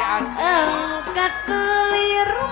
angkat keliru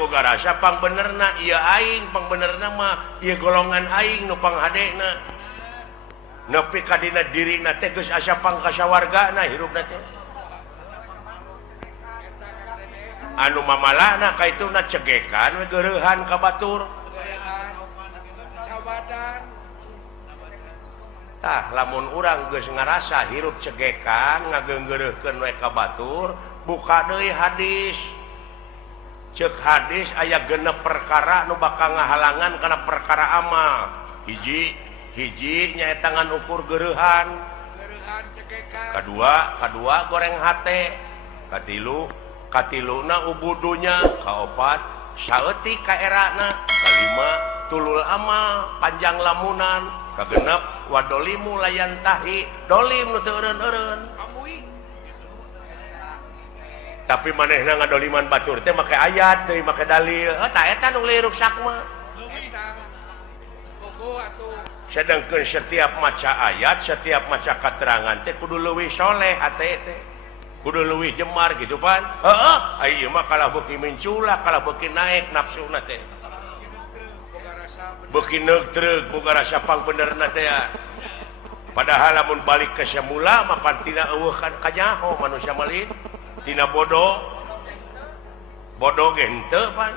boga rasa pang benerna iya aing pang benerna mah iya golongan aing nu pang hadena nepi ka dina dirina teh geus asa pang kasawargana hirupna teh anu mamalahna kaituna cegekan we geurehan ka batur tah lamun urang geus ngarasa hirup cegekan ngageunggeureukkeun we ka batur buka deui hadis cek hadis aya genep perkara nu bakal ngahalangan karena perkara amal hiji nyaeta ngan ukur geurehan kadua goreng hate katiluna ubudunya kaopat saeutik ka erana kalima tulul amal panjang lamunan kagenep wadolimu layan tahi dolim nu teu eureun-eureun tapi manehna ngadoliman batur teh make ayat teh make dalil tah eta nu liruk sakma sedangkeun setiap maca ayat setiap maca katerangan teh kudu leuwih soleh hate teh kudu leuwih jemar gitu pan heeh ieu mah kalah beuki menculak kalah beuki naik nafsuna teh beuki neutreug boga rasa pang benerna teh padahal lamun balik ke semula mah pan tina eueuh kan kanyaho manusia malin tina bodoh ge henteu pan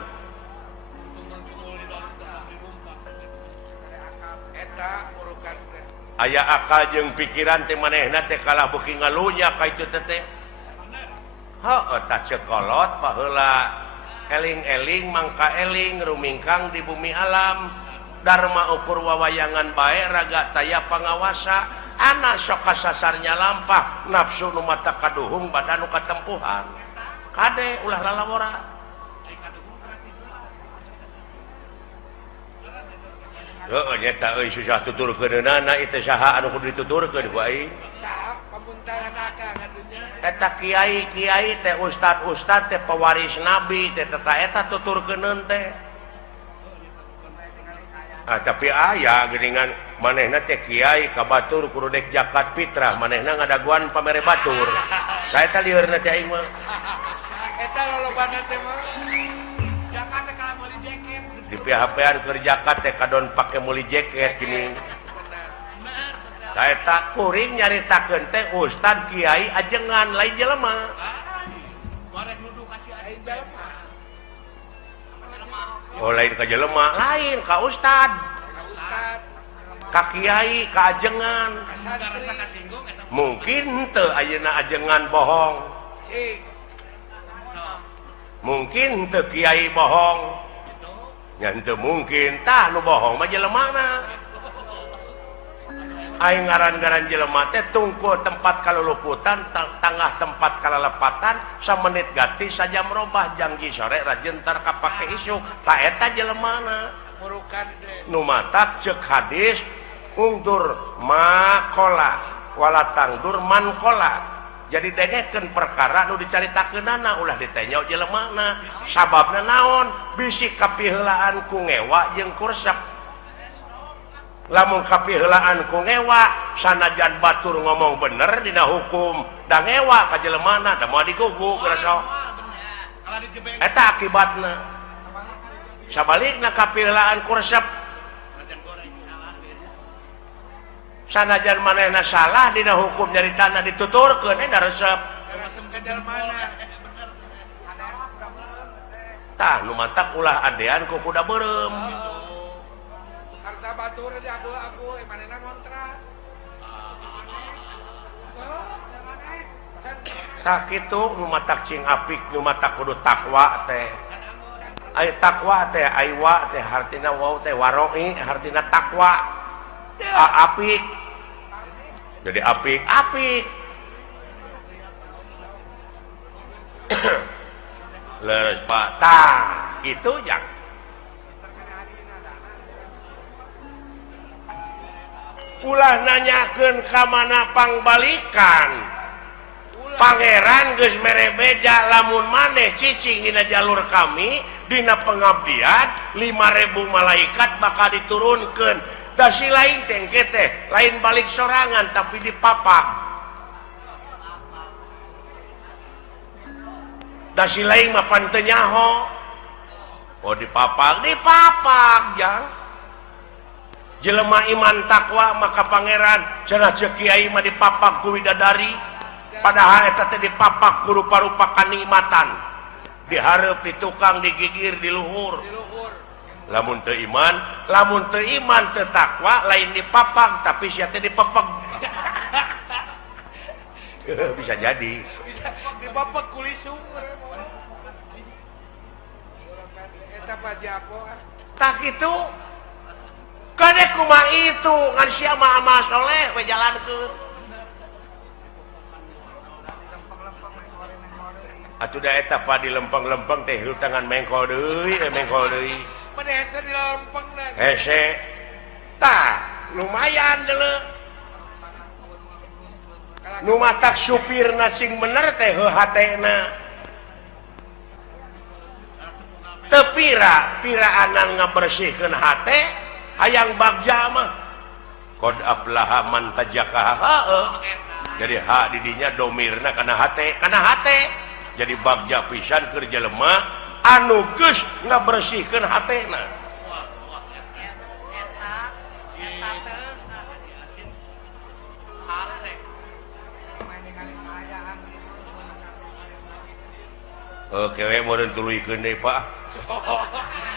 aya akal jeung pikiran teh manehna teh kalah beuki ngalunya ka itu teh heuh tah cekolot baheula eling-eling mangka eling rumingkang di bumi alam dharma ukur wawayangan bae raga taya pangawasa anak sok kasasarnya lampah nafsu nu mata kaduhung badan nu katempuhan kade ulah lalawara heuh nyata euy susah tuturkeunana itu saha anu kudu dituturkeun ku aing saha pamuntalan akang atunya eta kiai teh ustad teh pewaris nabi teh eta tuturkeuneun teh tapi aya geuningan manehna teh kiai ka batur kudu dek zakat fitrah manehna ngadaguan pamere batur sae teh liheurna teh aing mah eta lolobana teh mah zakat teh kala meuli jaket di PHP-an keur zakat teh kadon pake meuli jaket gini sae teh kuring nyaritakeun teh ustad kiai ajengan lain jelema wareg nuduh kasih aing jelema lain ka jelema lain ka ustad ka kiai ka ajengan mungkin teu ayeuna ajengan bohong mungkin teu kiai bohong nya teu mungkin tah nu bohong mah jelemana aing ngaran-ngaran jelema teh tungku tempat kaluluputan tangah tempat kalalepatan samenit gati saja merubah janji sore rajin tar kapake isuk ta eta jelemana murukan nu matak ceuk hadis ungdur makola wala tangdur mankola jadi dengekeun perkara nu dicaritakeunana ulah ditanya jelemana sababna naon bisi kapiheulaan ku ngewa jeung kursak lamun kapiheulaan ku ngewa sanajan batur ngomong bener dina hukum da ngewa ka jelemana da moal diguguk rasa eta akibatna sabalikna kapiheulaan ku resep sanajan manehna salah dina hukum nyaritana dituturkeun da resep ka jelemana tah nu mantak ulah adean ku kuda beureum harta batur di aku manehna ngontrak tak kitu nu matak cing apik nu matak kudu takwa teh ai takwa teh aiwa teh hartina wau teh waroi hartina takwa apik jadi apik leres Pak tah itu yang ulah nanyakeun ka mana pangbalikan pangeran geus mere beja lamun maneh cicing dina jalur kami dina pengabdian 5.000 malaikat bakal diturunkeun da si lain teh teh lain balik sorangan tapi dipapag da si lain mah pan teu nyaho oh dipapag jang jelema iman takwa maka pangeran cenah ceuk kiai mah dipapag ku widadari padahal eta teh dipapag ku rupa-rupa kanikmatan dihareup di tukang digigir di luhur lamun teu iman teu takwa lain dipapag tapi sia teh dipapag bisa jadi bisa dipapag ku lisung eta pajapo tak itu kadek kumaha itu ngan sia mah amal soleh we jalankeun atuh da eta pa di lempeng-lempeng teh tangan mengkol deui pada hese di lempeng na hese tah lumayan deuleu nu matak supirna sing bener teh heuh hatena teu piraanan ngabersihkeun hate hayang bagja mah qad aflaha man tajakaha jadi hak didinya domirna kana hate jadi bagja pisan keur jelema anu geus ngabersihkeun hatena oke we meureun tuluykeun deui Pak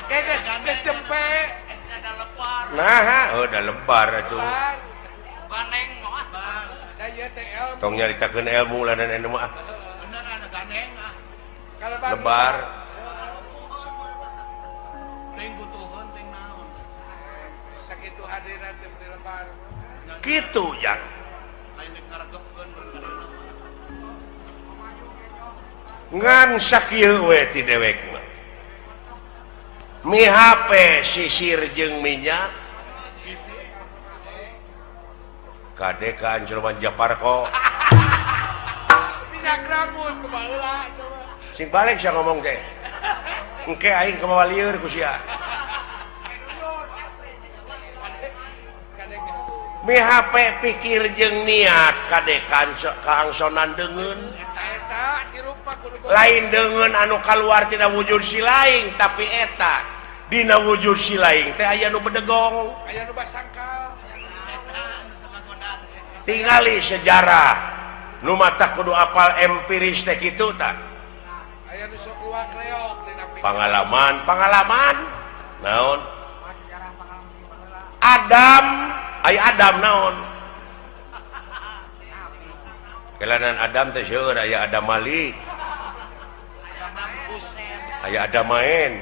geus tempe nah udah lebar atuh ganeng moal da ieu teh ilmu tong nyaritakeun ilmu lanan anu mah bener ada ganeng lebar teuing butuheun teuing naon sakitu hadiran teh lebar kitu yang lain dikaregepkeun ngan sakieu we ti dewekna mi HP sisir jeung minyak kade ka Anjlman Japarko minyak rambut kebaheula sing balik sia ngomong teh engke aing kumaha lieur ku sia mi HP pikir jeung niat kade ka angsonan deungeun lain deungeun anu kaluar tina wujud si laing tapi eta dina wujud si laing teh aya nu bedegong aya nu basangkal tingali sejarah nu matak kudu apal empiris teh kitu tah aya nu sok luak reog dina pengalaman naon Adam naon kelanan Adam teh seueur aya Adam Malik aya Adam main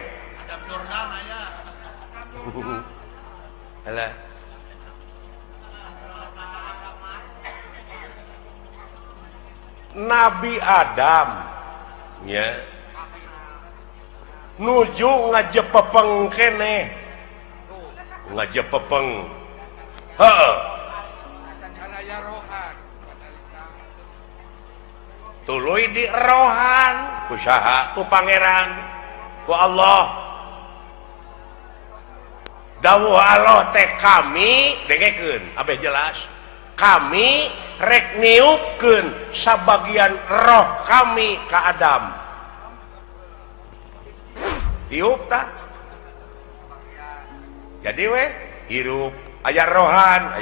Jordan aya. Alah. Nabi Adam nya nuju ngajepepeng keneh. Ngajepepeng. Heeh. Canaya rohan. Tuluy di rohan ku saha? Ku pangeran, ku Allah. dawuh Allah teh kami dengekeun abeh jelas kami rek niupkeun sabagian roh kami ka Adam tiup tah jadi we hirup aya rohan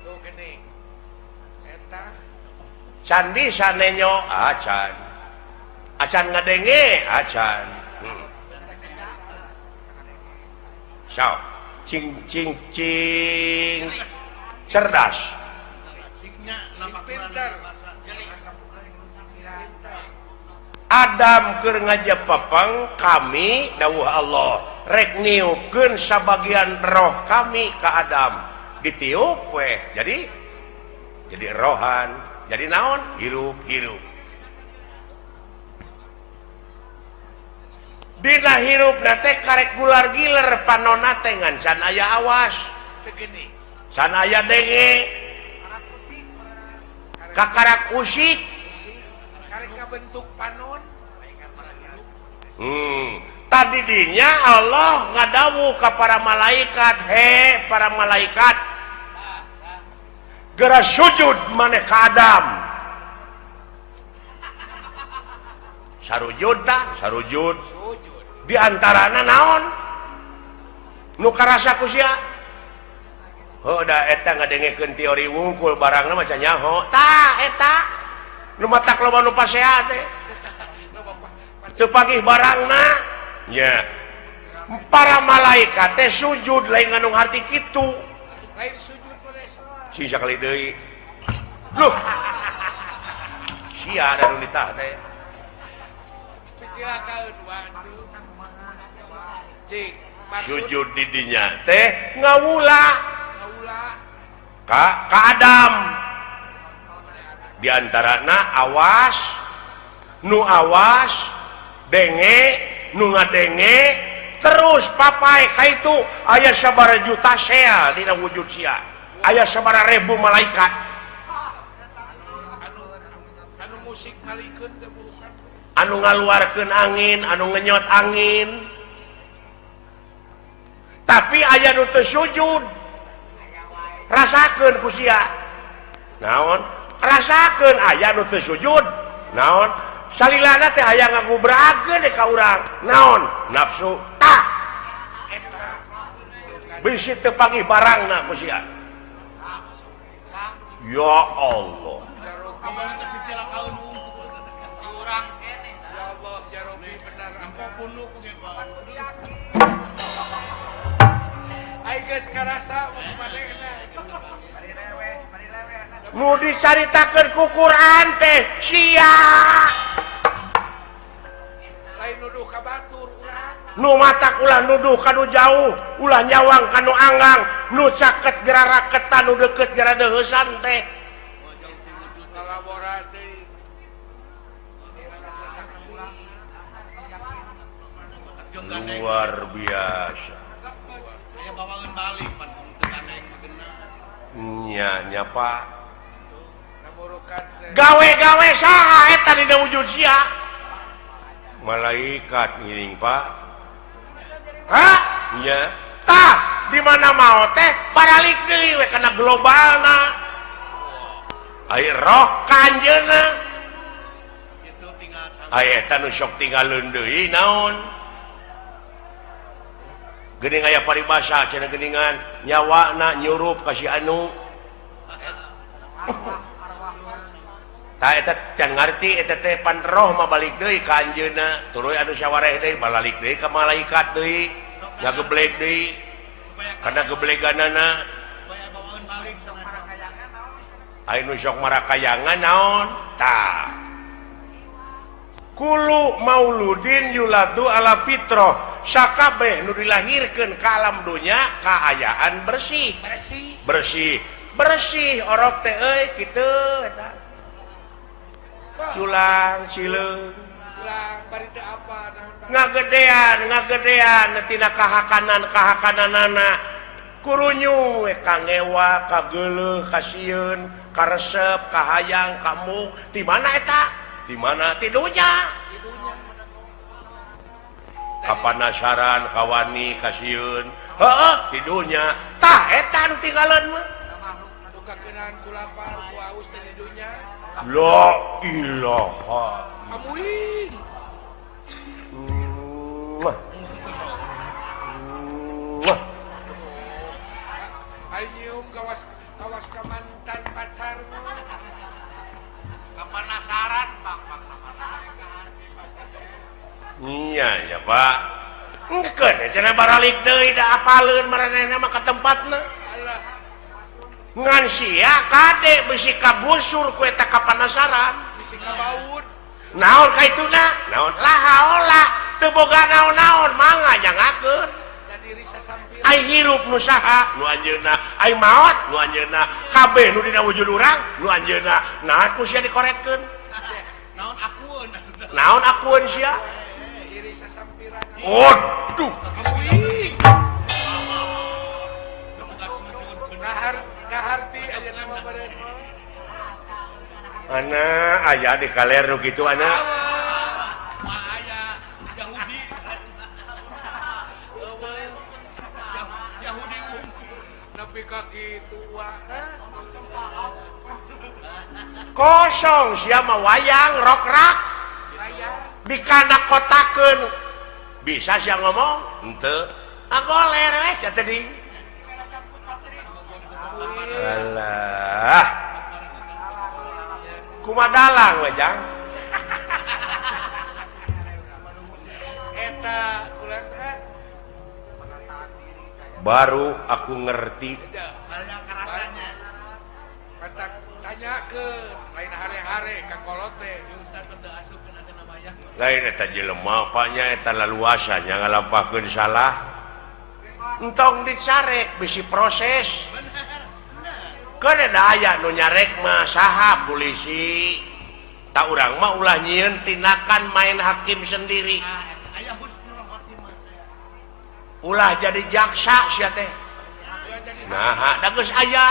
tuh gini eta candi sanenyo acan ngadenge acan so cing cerdas Adam keur ngajepepeng kami dawuh Allah rek niupkeun sabagian roh kami ka Adam ditiup we jadi rohan jadi naon hirup dina hirupna teh karek gular giler panonna teh ngan can aya awas teu gini can aya denge kakarak usik karek bentuk panon tadi dinya Allah ngadawuh ka para malaikat para malaikat geura sujud maneh ka Adam sarujud di antarana naon nu karasa ku sia da eta ngadengekeun teori wungkul barangna maca nyaho tah eta nu matak loba nu pasehat teh teu pagih barangna nya para malaikat teh sujud lain nganu harti kitu lain sujud si sakali deui loh sia da nu ditah teh sujud di dinya teh ngawula ka Adam di antarana awas denge nu ngadenge terus papai ka itu aya sabaraha juta sel dina wujud sia aya sabaraha ribu malaikat anu musik ngalikeun teh bukan anu ngaluarkeun angin anu ngenyot angin tapi aya nu teu sujud rasakeun ku sia naon rasakeun aya nu teu sujud naon salilana teh aya ngagubrakeun ka urang naon nafsu tah bisi teu pagih barangna ku sia ya Allah nu dicaritakeun ku Quran teh sia lain nuduh ka batur ulah nu matak ulah nuduh kanu jauh ulah nyawang kanu anggang nu caket geura raketan nu deukeut geura deuheusan teh luar biasa nya Pak gawe-gawe saha eta dina wujud sia malaikat ngiring Pak nya tah di mana mau teh baralik deui we kana globalna aya roh kanjeuna aya eta nu sok tinggalkeun deui naon geuning aya paribasa cenah geuningan nyawana nyurup ka si anu tah eta can ngarti eta teh pan roh mah balik deui ka anjeunna tuluy anu sawareh deui balik deui ka malaikat deui ngageblek deui kana gebleganana aya nu sok marakayangan naon tah kulu mauludin yuladu ala fitrah sakabeh nu dilahirkeun ka alam dunya kaayaan bersih orok teh euy kitu eta culang cileung bari teh apa ngagedean tina kahakananana kurunyu we kangewa kageuleuh kasieun karesep kahayang kamu di mana eta di mana ti dunya kapanasaran kawani kasieun heeh tidurnya tah eta anu tinggalan mah anu kakenaan ku lapar ku aus teh di dunya la ilaha amuing Mwah. Mwah. Ari nyium kawas ka mantan pacarmu Kapanasaran Pak iya ya Pak engkeun cenah baralik deui da apaleun maranehna mah ka tempatna alah ngan sia kade bisi kabusur ku eta kapanasaran bisi kabaud naon kaituna naon lahaola teu boga naon-naon mangga nyangakeun da diri sasampir ai hirup nu saha nu anjeunna ai maot nu anjeunna kabeh nu dina wujud urang nu anjeunna naon ku sia dikorekeun naon akueun sia diri sasampiran waduh amuing kaharti aja nama badan mah ana aya di kaler nu kitu ana tapi kaki tua kosong sia mah wayang rokrak ayah dikana kotakeun bisa sia ngomong henteu agoler we sia teh alah kumadalang we jang eta ulah baru aku ngerti kata tanya ke lain hare-hare ka kolot teh lain eta jelema apanya eta laluasa nya ngalampahkeun salah entong dicarek bisi proses keun da aya nu nyarek mah saha polisi tak urang mah ulah nyieun tindakan main hakim sendiri ulah jadi jaksa sia teh nah da geus aya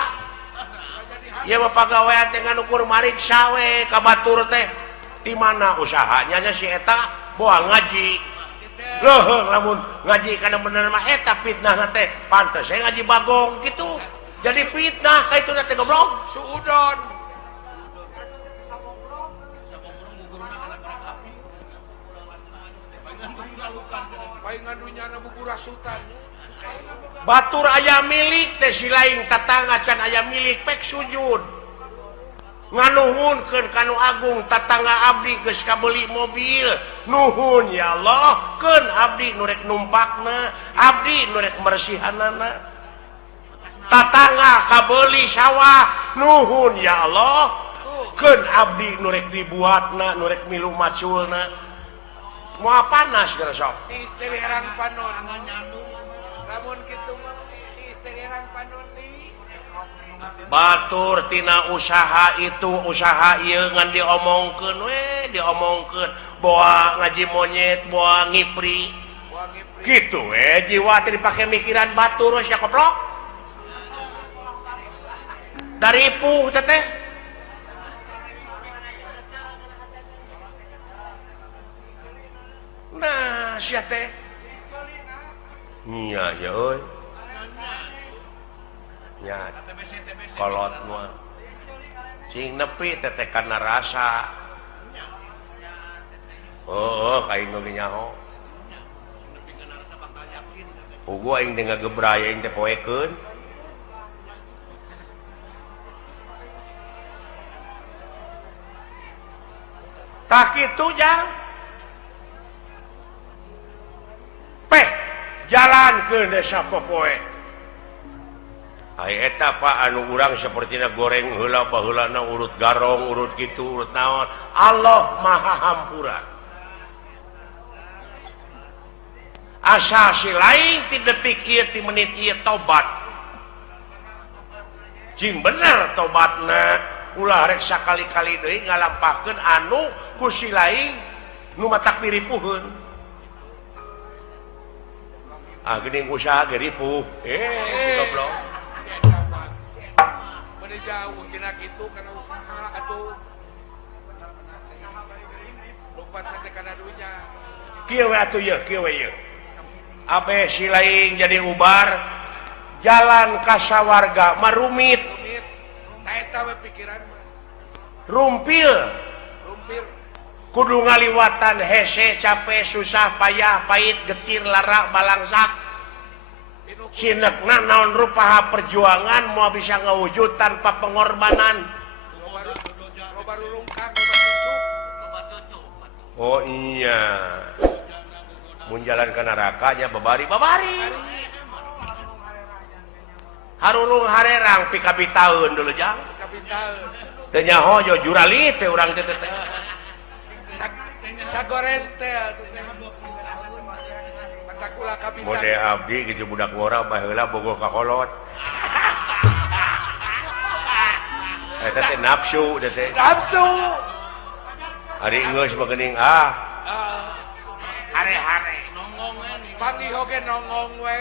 ieu mah pagawean teh nganukur mariksa we ka batur teh di mana usahanya nya si eta boa ngaji leuheung lamun ngaji kana bener mah eta fitnah teh pantes saya ngaji bagong gitu jadi fitnah kaituna teh goblok suudon paingan dunyana buku rasutan batur aya milik teh si lain tatangga can aya milik pek sujud nganuhunkeun kanu agung tatangga abdi geus kabeli mobil nuhun ya Allah keun abdi nu rek numpakna abdi nu rek mersihanana tatangga kabeli sawah nuhun ya Allah keun abdi nu rek dibuatna nu rek milu maculna moal panas geus sok istri herang panon lamun kitu mah istri herang panon deui batur tina usaha itu usaha ieu ngan diomongkeun we diomongkeun boa ngaji monyet boa ngipri wangi pri kitu we jiwa teh dipake mikiran batur sia koplok dari puh teh nah sia teh nya ya euy nya kolot mah sing nepi teh kana rasa oh kain nu nyaho ugu aing teh ngagebraya aing teh poekeun tak kitu jang peh jalan ke desa popoe ai eta Pak anu urang sapertina goreng heula baheulana urut garong urut kitu urut naon Allah Maha Hampura asa si lain ti detik ieu ti menit ieu tobat cing bener tobatna ulah rek sakali-kali deui ngalampahkeun anu ku si lain nu matak diripuheun geuning usaha ge ripuh goblok Mane jauh tina kitu kana usaha atuh lompat teh kana dunya kieu we atuh ye kieu we ye abe si laing jadi ubar jalan ka sawarga marumit rumit ta eta we pikiran mah rumpil rumpir kudu ngaliwatan hese capek susah payah pahit getir lara balangsak sinekna naon rupaha perjuangan mau bisa ngawujud tanpa pengorbanan loba rulungkang loba tutup oh iya mun jalan ke nerakanya babari harurung harerang pika bitaeun dulu jang kapitaeun teu nyaho jo jurali teh urang teh teh sagoreng teh atuh teh matakula kapitaeun mode abdi gitu budak ngora baheula bogoh ka kolot eta teh nafsu teh nafsu ari geus beugeuning hare-hare nongongan panggih oge nongong we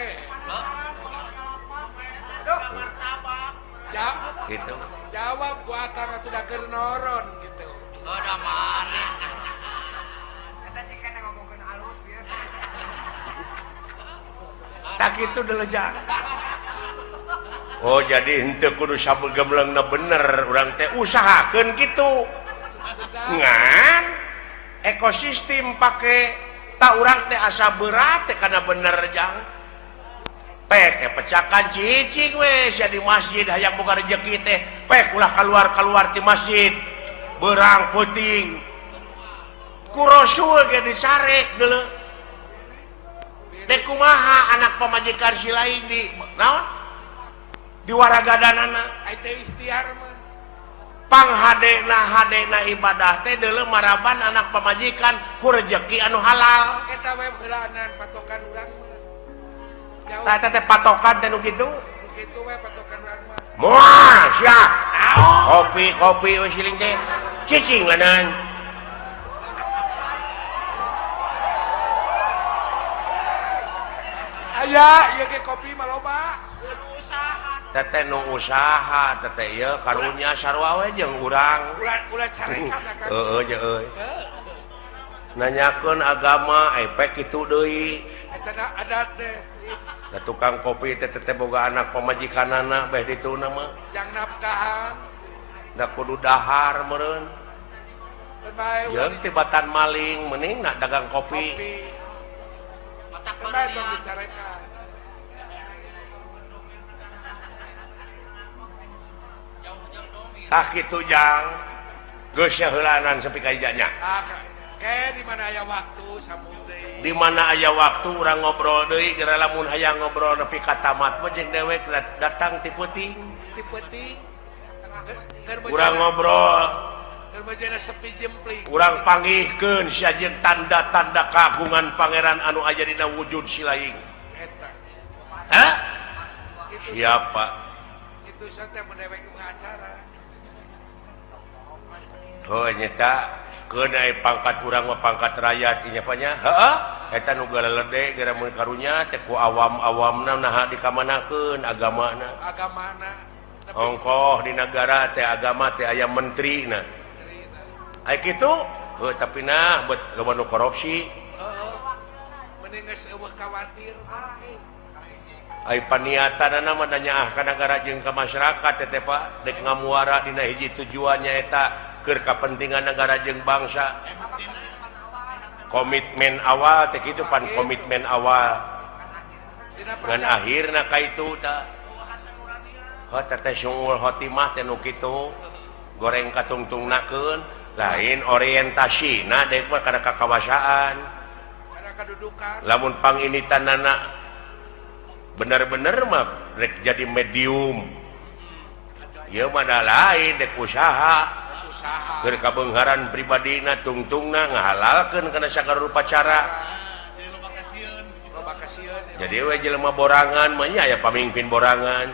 gitu jawab ku akang atuh da keur noron gitu Ada mana? eta cek ngomongkeun alus biasa tak kitu delejang oh jadi henteu kudu sabegemleungna bener urang teh usahakeun kitu ngan ekosistem pake tak urang teh asa berat teh kana bener jang pek pecakan cicing we sia di masjid hayang boga rezeki teh pek ulah keluar ti masjid berang puting ku rasul ge disarek deuleu teh kumaha anak pamajikan si lain di naon di waragadanana ai teh ikhtiar mah panghadena ibadah teh deuleu maraban anak pamajikan ku rezeki anu halal eta we heulaanan patokan urang mah tah teh patokan teh nu kitu kitu we patokan urang mah moal sia kopi we siling teh cicing lanan aya ieu ge kopi mah loba teteh nu usaha teteh ieu karunya sarua we jeung urang ulah carekan kan heueuh je euy nanyakeun agama pek kitu deui eta adat teh da tukang kopi teh teteh boga anak pamajikanana beh dituna mah jang nafkahan da kudu dahar meureun jeung tibatan maling mending nak dagang kopi matak dong dicarekan tah kitu jang geus heulanan sepi ka ijanya di mana aya waktu sambung deui di mana aya waktu urang ngobrol deui geura lamun hayang ngobrol nepi ka tamat mah jeung dewek datang ti peuting urang ngobrol keur bejana sepi jempling urang panggihkeun sia jeung tanda-tanda kagungan pangeran anu aya dina wujud si laing eta hah itu siapa itu satya mendewek acara oh nyata keun aya pangkat urang mah pangkat rakyat ieu nya nya heeh eta nu galelede gara mun karunya teh ku awam-awamna naha dikamanakeun agamana ongkoh di negara teh agama teh aya menterina aya kitu heuh tapi nah bet loba nu korupsi mending geus eueuh kawatir aya paniatanna mah da nyaah ka nagara jeung ka masyarakat teh Pak dek ngamuara dina hiji tujuannya eta keur kapentingan negara jeung bangsa komitmen awal teh kitu pan komitmen awal dan akhirna ka itu tah teteh sungul khotimah teh nu kitu goreng katungtungnakeun lain orientasina deuk mah kana kakawasaan kana kadudukan lamun panginitanana bener-bener mah rek jadi medium ieu mah da lain dek usaha keur kabeungharan pribadina tungtungna ngahalalkeun kana sagala rupa cara jadi we jelema borangan mah nya aya pamimpin borangan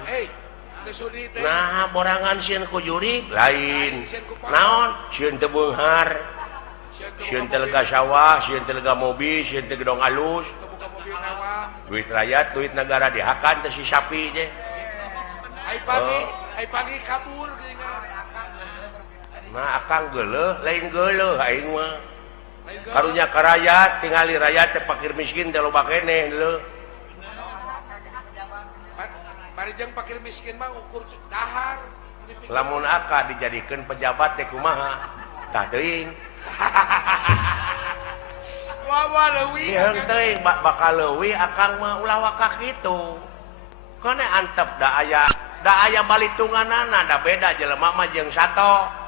nah borangan sieun ku juri lain naon sieun teu beunghar sieun teu lega sawah sieun teu lega mobil sieun teu gedong alus duit rakyat duit negara dihakan teh si sapi je ai pagi kabur nah akang geuleuh lain geuleuh aing mah karunya ka rakyat tingali rakyat teh fakir miskin teh loba keneh leuh. Parijeng fakir miskin mah ukur dahar. Lamun aka dijadikeun pejabat teh kumaha? Tah teuing. Wawa leuwih. Diheung teuing bakal leuwih akang mah ulah waka kitu. Kone antep da aya balitunganana da beda jelema mah jeung sato.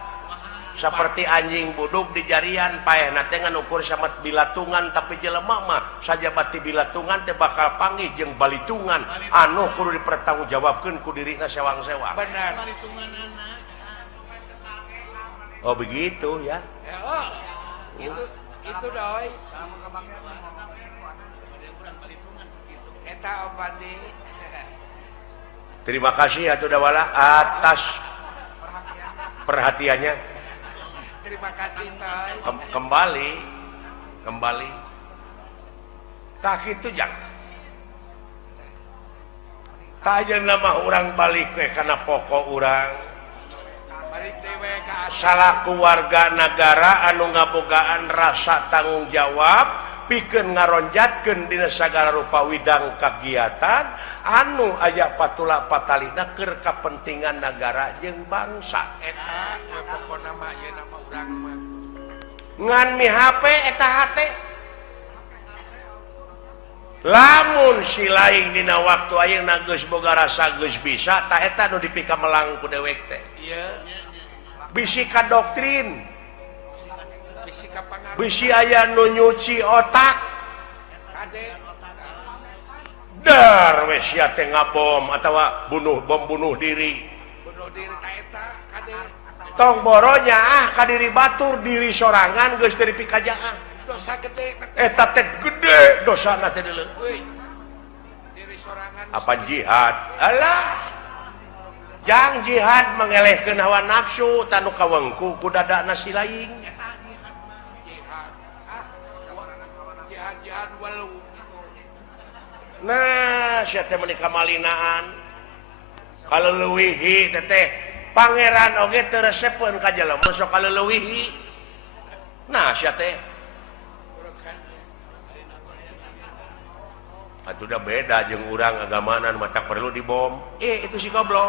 Seperti anjing buduk di jarian paehna teh ngukur samet bilatungan tapi jelema mah sajabati bilatungan teh bakal panggih jeung balitungan anu kudu dipertanggungjawabkeun ku dirina sewang-sewang. Benar. Oh begitu ya. Ya, oh. Itu doi. Eta Om Pandi. Terima kasih atuh dawala atas perhatiannya. Terima kasih Toy. Kembali. Tak itu jang. Tak aja nama orang balik ke karena pokok orang. Balik dewe ke asal. Salaku warga negara anu ngabogaan rasa tanggung jawab pikeun ngaronjatkeun dina sagala rupa widang kagiatan anu aya patula patalina keur kapentingan negara jeung bangsa. Eta pokona mah ye nama urang mah. Ngan mi HP eta hate. Lamun si laing dina waktu ayeuna geus boga rasa geus bisa tah eta nu dipikamelang ku dewek teh. Ieu. Bisi ka doktrin. Bisi ka pangaruh. Bisi aya nu nyuci otak. Kade. Dar we sia teh ngabom atawa bom bunuh diri. Bunuh diri ta eta kade. Tong boronya ka diri batur diri sorangan geus dari pikajaan. Dosa gede. Eta teh gede dosana teh deuleu. Euy. Diri sorangan. Apa jihad? Alah. Jang jihad mengelehkeun hawa nafsu tanu kawengku ku dadana si laing. Jihad. Jihad walau. Nah, sia teh menika malinaan. Kaleuweuhi teh pangeran oge teu resepkeun ka jelema sok kaleuweuhi. Nah, sia teh atuh da beda jeung urang agamana nu matak perlu dibom. Itu si goblok.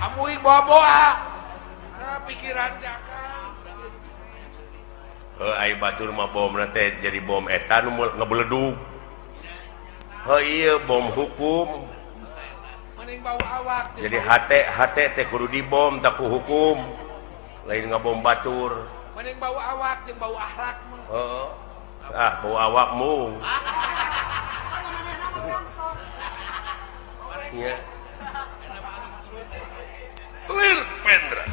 Amuing boa-boa. Pikiran jaka. Ai batur mah bomna teh jadi bom eta nu ngebeledug. Iya bom hukum. Mending bau awak. Jadi hate teh kudu dibom tak ku hukum. Lain ngabom batur. Mending bau awak jeung bau akhlak mah. Heeh. Bau awakmu. Iya. Lir Pendra.